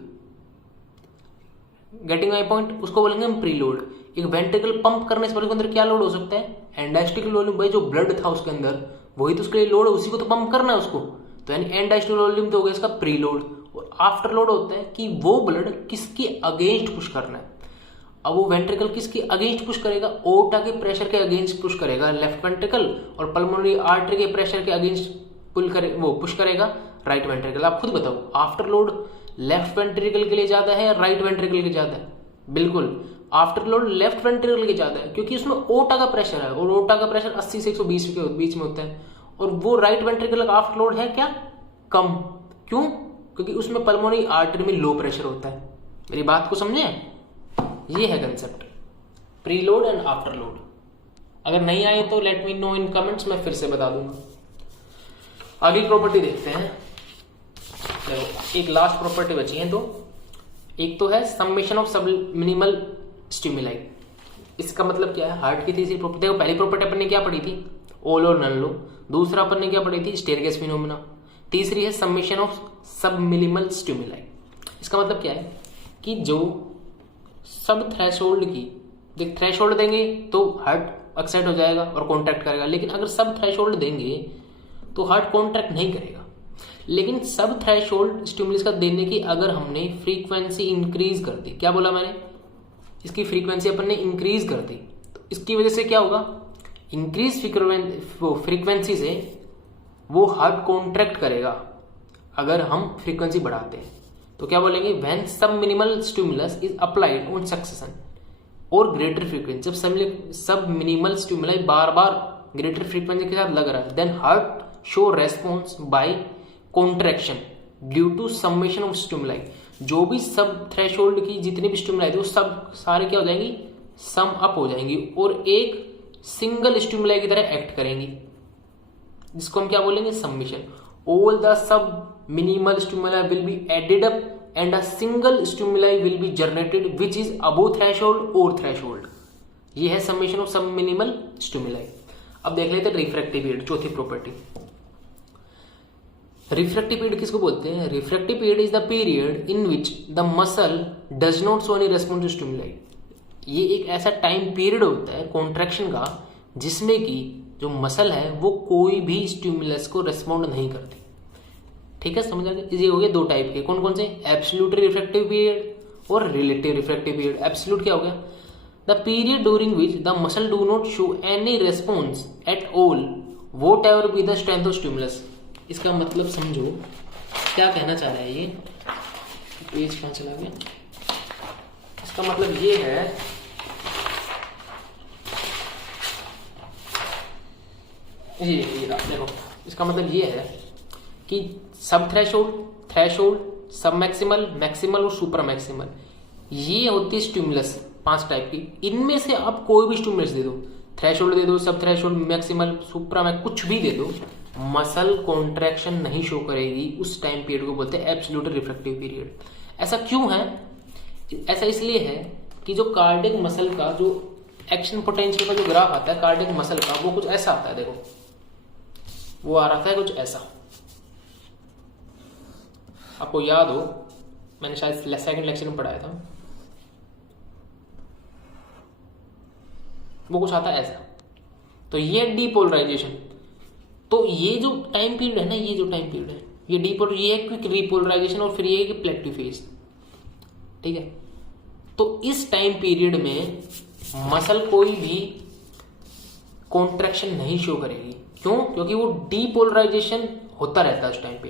Getting my point? उसको बोलेंगे हम प्री लोड। एक वेंट्रिकल पंप करने से पहले उसके अंदर क्या लोड हो सकता है? एंडाइस्टिक वॉल्यूम, भाई जो ब्लड था उसके अंदर वही तो उसके लिए लोड है, उसी को तो पंप करना है उसको, तो यानी एंडाइस्टिक वॉल्यूम तो हो गया इसका प्री लोड। और आफ्टर लोड होता है कि वो ब्लड किसके अगेंस्ट पुश करना है। अब वो वेंट्रिकल किसके अगेंस्ट पुश करेगा? ओटा के प्रेशर के अगेंस्ट पुश करेगा लेफ्ट वेंट्रिकल, और पल्मोनरी आर्टरी के प्रेशर के अगेंस्ट पुश करेगा राइट वेंट्रिकल। आप खुद बताओ, आफ्टर लोड लेफ्ट वेंट्रिकल के लिए ज्यादा है या राइट वेंट्रिकल के ज्यादा है? बिल्कुल आफ्टर लोड लेफ्ट वेंट्रिकल के ज्यादा है, क्योंकि उसमें ओटा का प्रेशर है और ओटा का प्रेशर 80 से 120 के बीच में होता है। और वो राइट वेंट्रिकल का आफ्टर लोड है क्या? कम। क्यों? क्योंकि उसमें पल्मोनरी आर्टरी में लो प्रेशर होता है। मेरी बात को समझे? ये है concept pre load and after load. अगर नहीं आए तो लेट मी नो इन कमेंट्स, मैं फिर से बता दूंगा। आगे प्रॉपर्टी देखते हैं। देखो एक लास्ट प्रॉपर्टी बची है दो। एक तो है समेशन ऑफ सब मिनिमल स्टिमुलाई। इसका मतलब क्या है? हार्ट की तीसरी प्रॉपर्टी। देखो पहली प्रॉपर्टी अपन ने क्या पढ़ी थी? ऑल और नन लो। दूसरा अपन ने क्या पढ़ी थी? Staircase phenomena. तीसरी है समेशन ऑफ सब मिनिमल स्टिमुलाई। इसका मतलब क्या है कि जो सब थ्रेशोल्ड की, देख थ्रेशोल्ड देंगे तो हार्ट एक्साइट हो जाएगा और कॉन्ट्रैक्ट करेगा, लेकिन अगर सब थ्रेशोल्ड देंगे तो हार्ट कॉन्ट्रैक्ट नहीं करेगा। लेकिन सब थ्रेशोल्ड स्टिमुलस का देने की अगर हमने फ्रीक्वेंसी इंक्रीज कर दी, क्या बोला मैंने? इसकी फ्रीक्वेंसी अपन ने इंक्रीज कर दी, तो इसकी वजह से क्या होगा? इंक्रीज फ्रीक्वेंसी से वो हार्ट कॉन्ट्रैक्ट करेगा। अगर हम फ्रीक्वेंसी बढ़ाते हैं तो क्या बोलेंगे? When sub minimal stimulus is applied on succession और ग्रेटर फ्रीक्वेंसी, जब सब मिनिमल स्टिमुलाई बार बार ग्रेटर फ्रीक्वेंसी के साथ लग रहा है, then heart show response by contraction due to summation of stimuli. जो भी सब थ्रेशोल्ड की जितनी भी स्टिमुलाई थी वो सब सारे क्या हो जाएंगी? सम अप हो जाएंगी और एक सिंगल स्टिमुलाई की तरह एक्ट करेंगी, जिसको हम क्या बोलेंगे? Summation. All the sub minimal stimuli will be added up and a single stimuli will be generated which is above threshold or threshold. ये है summation of some minimal stimuli. अब देख लेते हैं रिफ्रैक्टिव पीरियड, चौथी प्रॉपर्टी। रिफ्रैक्टिव पीरियड किसको बोलते हैं? Refractory period is the period in which the muscle does not show any response to stimuli. ये एक ऐसा टाइम पीरियड होता है कॉन्ट्रैक्शन का जिसमें कि जो मसल है वो कोई भी स्टिमुलस को रेस्पॉन्ड नहीं करती। ठीक है, समझ आ गया? ये हो गए दो टाइप के। कौन कौन से? एब्सोल्यूट रिफ्रैक्टिव पीरियड और रिलेटिव रिफ्रैक्टिव पीरियड। एब्सोल्यूट क्या हो गया? The period during which the muscle do not show any response at all what ever be the strength of stimulus. इसका मतलब समझो क्या कहना चाह रहा है ये। पेज कहाँ चला गया? इसका मतलब ये है ये देखो, इसका मतलब ये है कि सब थ्रेशोल्ड, सब मैक्सिमल, मैक्सिमल और सुपर मैक्सिमल, ये होती है स्टिमुलस 5 टाइप की। इनमें से आप कोई भी स्टिमुलस दे दो, थ्रेशोल्ड दे दो, सब थ्रेशोल्ड, मैक्सिमल, सुप्रा मैक्स, कुछ भी दे दो, मसल कॉन्ट्रैक्शन नहीं शो करेगी। उस टाइम पीरियड को बोलते हैं एब्सोल्यूट रिफ्रैक्टिव पीरियड। ऐसा क्यों है? ऐसा इसलिए है कि जो कार्डियक मसल का जो एक्शन पोटेंशियल का जो ग्राफ आता है कार्डियक मसल का, वो कुछ ऐसा आता है। देखो वो आ रहा था कुछ ऐसा, आपको याद हो मैंने शायद सेकंड लेक्चर में पढ़ाया था, वो कुछ आता है ऐसा। तो ये डीपोलराइजेशन, तो ये जो टाइम पीरियड है ना, ये जो टाइम पीरियड है ये डीपोलर, ये है क्विक रिपोलराइजेशन और फिर ये है कि प्लेटिव फेज। ठीक है, तो इस टाइम पीरियड में मसल कोई भी कॉन्ट्रैक्शन नहीं शो करेगी। क्यों? क्योंकि वो डीपोलराइजेशन होता रहता है उस टाइम पे।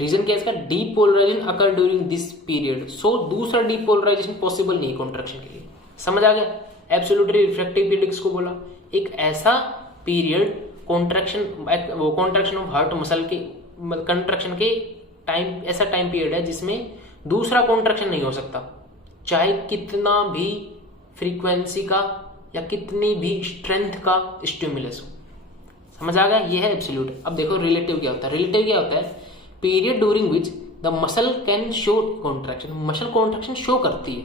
रीजन क्या है इसका? Depolarisation occur during this period, so दूसरा डीपोलराइजेशन पॉसिबल नहीं कॉन्ट्रैक्शन के लिए। समझ आ गया? एब्सोल्यूट रिफ्रैक्टिव पीरियड किसको बोला? एक ऐसा period contraction of heart muscle के कंट्रैक्शन के टाइम, ऐसा टाइम पीरियड है जिसमें दूसरा कॉन्ट्रैक्शन नहीं हो सकता, चाहे कितना भी फ्रीक्वेंसी का या कितनी भी स्ट्रेंथ का स्टिमुलस हो। समझ आ गया, ये है एब्सोल्यूट। अब देखो रिलेटिव क्या होता है। रिलेटिव क्या होता है, period during which the muscle can show contraction. Muscle contraction show करती है,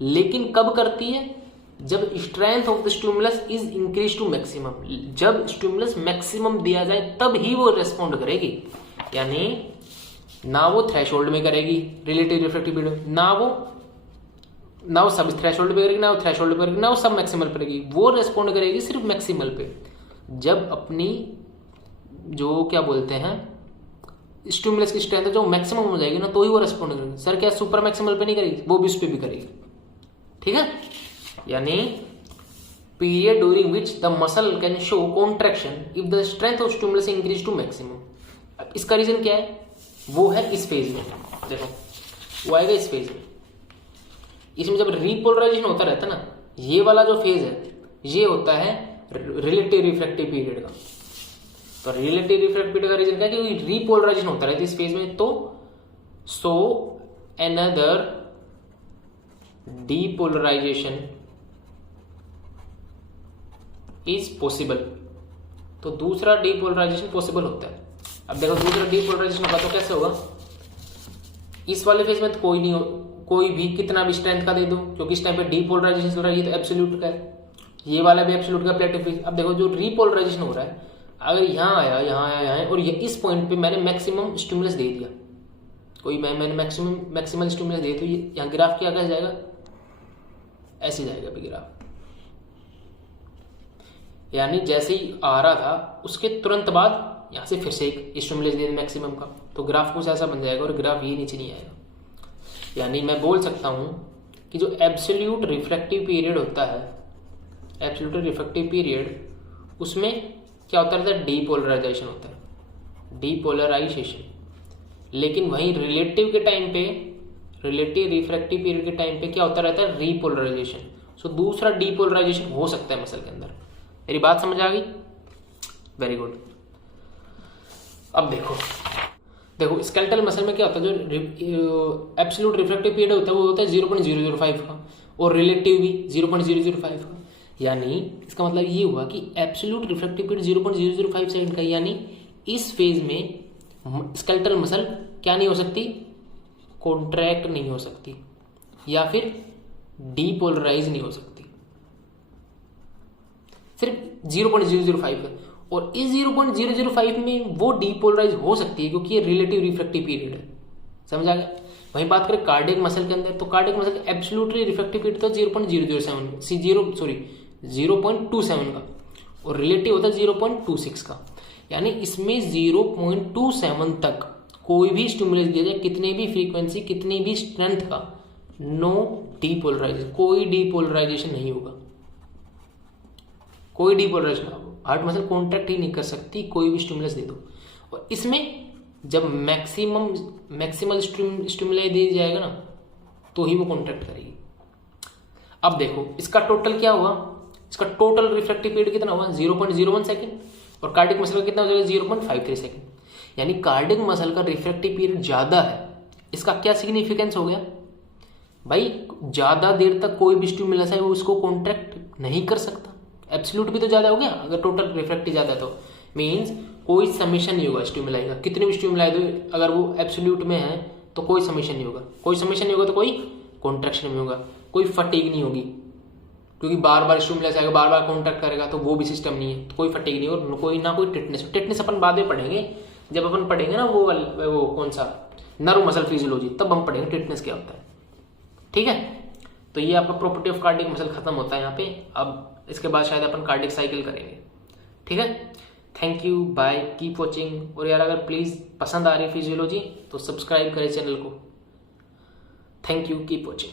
लेकिन कब करती है, जब strength of the stimulus is increase to maximum. जब स्टिमुलस मैक्सिमम दिया जाए तब ही वो रेस्पॉन्ड करेगी। यानी ना वो थ्रेशोल्ड में करेगी रिलेटिव रिफ्रैक्टिव पीरियड, ना वो सब थ्रेशोल्ड पे करेगी, ना वो थ्रेशोल्ड पे करेगी, ना वो सब मैक्सिमल पे करेगी। वो रेस्पॉन्ड करेगी सिर्फ मैक्सिमल पे। जब अपनी जो क्या बोलते हैं स्टिमुलस की स्ट्रेंथ जो मैक्सिमम हो जाएगी ना, तो ही वो रेस्पॉन्ड करेगी। सर क्या सुपर मैक्सिमल पे नहीं करेगी, वो भी उस पे भी करेगी। ठीक है, यानी period during which the muscle can show contraction if the strength of stimulus increase to maximum. अब इसका रीजन क्या है, वो है इस फेज में। देखो वो आएगा इस फेज में। इसमें जब रीपोलराइजेशन होता रहता है ना, ये वाला जो फेज है ये होता है रिलेटिव रिफ्रैक्टिव पीरियड का। तो रिलेटिव रिफ्रैक्टिव पीरियड का रीजन क्या है कि रीपोलराइजेशन होता रहता है इस फेज में। तो so another depolarization is possible. तो दूसरा डीपोलराइजेशन पॉसिबल होता है। अब देखो दूसरा डीपोलराइजेशन होगा तो कैसे होगा, इस वाले फेज में तो कोई नहीं हो, कोई भी कितना भी स्ट्रेंथ का दे दो, क्योंकि इस टाइम पे डीपोलराइजेशन हो रहा है, ये तो एब्सोल्यूट का है, ये वाला भी एब्सोल्यूट का प्लेटिव फेज। अब देखो जो रीपोलराइजेशन हो रहा है, अगर यहाँ आया यहाँ आया यहाँ, और ये इस पॉइंट पे मैंने मैक्सिमम स्टिमुलस दे दिया, कोई मैंने मैक्सिमल स्टिमुलस दे, तो ये यहाँ ग्राफ क्या कैसे जाएगा, ऐसे जाएगा अभी ग्राफ। यानी जैसे ही आ रहा था उसके तुरंत बाद यहाँ से फिर से एक स्टिमुलस दे मैक्सिमम का, तो ग्राफ कुछ ऐसा बन जाएगा और ग्राफ ये नीचे नहीं आएगा। यानी मैं बोल सकता हूँ कि जो एब्सोल्यूट रिफ्रैक्टिव पीरियड होता है, एब्सोल्यूट रिफ्रैक्टिव पीरियड, उसमें क्या होता रहता है, डीपोलराइजेशन होता है, डीपोलराइजेशन। लेकिन वहीं रिलेटिव के टाइम पे, रिलेटिव रिफ्रैक्टिव पीरियड के टाइम पे क्या होता रहता है, रीपोलराइजेशन। सो दूसरा डीपोलराइजेशन हो सकता है मसल के अंदर। मेरी बात समझ आ गई, वेरी गुड। अब देखो स्केलेटल मसल में क्या होता है, जो एब्सोल्यूट रिफ्रैक्टिव पीरियड होता है वो होता है 0.005 का, और रिलेटिव भी 0.005 का। यानी इसका मतलब ये हुआ कि एब्सोल्यूट रिफ्रैक्टिव पीरियड 0.005 सेकंड का, यानी इस फेज में स्केलेटल मसल क्या नहीं हो सकती, कॉन्ट्रैक्ट नहीं हो सकती, या फिर डीपोलराइज नहीं हो सकती, सिर्फ 0.005 का। और इस 0.005 में वो डीपोलराइज हो सकती है क्योंकि ये रिलेटिव रिफ्रैक्टिव पीरियड है। समझ आ गया। वहीं बात करें कार्डियक मसल के अंदर, तो कार्डियक मसल का एब्सोल्यूटली रिफ्रैक्टिव पीरियड तो 0.27 का, और रिलेटिव होता है 0.26 का। यानी इसमें 0.27 तक कोई भी स्टिमुलस दिया जाए, कितने भी फ्रीक्वेंसी, कितनी भी स्ट्रेंथ का, नो डीपोलराइजेशन, कोई डीपोलराइजेशन नहीं होगा, कोई डीपोलराइजेशन। हार्ट मसल कॉन्ट्रैक्ट ही नहीं कर सकती, कोई भी स्टिमुलस दे दो। और इसमें जब मैक्सिमल स्टिमुलाई दे जाएगा ना, तो ही वो कॉन्ट्रैक्ट करेगी। अब देखो इसका टोटल क्या हुआ, इसका टोटल रिफ्रैक्टिव पीरियड कितना हुआ, 0.01 सेकेंड, और कार्डियक मसल का कितना हो जाएगा, 0.53 सेकेंड। यानी कार्डियक मसल का रिफ्रैक्टिव पीरियड ज्यादा है। इसका क्या सिग्निफिकेंस हो गया भाई, ज्यादा देर तक कोई भी स्टिमुलस है वो उसको कॉन्ट्रैक्ट नहीं कर सकता। एब्सोल्यूट भी तो ज्यादा हो गया, अगर टोटल रिफ्रैक्टिव ज्यादा है तो मीन्स कोई समेशन नहीं होगा स्टिमुलाई का। कितने भी स्टिमुलाई दो, अगर वो एब्सोल्यूट में है तो कोई समेशन नहीं होगा, कोई समेशन नहीं होगा तो कोई कॉन्ट्रैक्शन नहीं होगा, कोई फटीग नहीं होगी, क्योंकि बार बार स्टिमुलस आएगा, बार बार कॉन्ट्रैक्ट करेगा, तो वो भी सिस्टम नहीं है, तो कोई फटीग नहीं होगा, कोई टिटनेस अपन बाद में पढ़ेंगे, जब अपन पढ़ेंगे ना वो कौन सा नर्व मसल फिजियोलॉजी, तब हम पढ़ेंगे टिटनेस क्या होता है। ठीक है, तो ये आपका प्रॉपर्टी ऑफ कार्डियक मसल खत्म होता है यहाँ पे। अब इसके बाद शायद अपन कार्डियक साइकिल करेंगे। ठीक है, thank you, bye, keep watching. और यार अगर प्लीज पसंद आ रही है फिजियोलॉजी तो सब्सक्राइब करें चैनल को। Thank you, keep watching.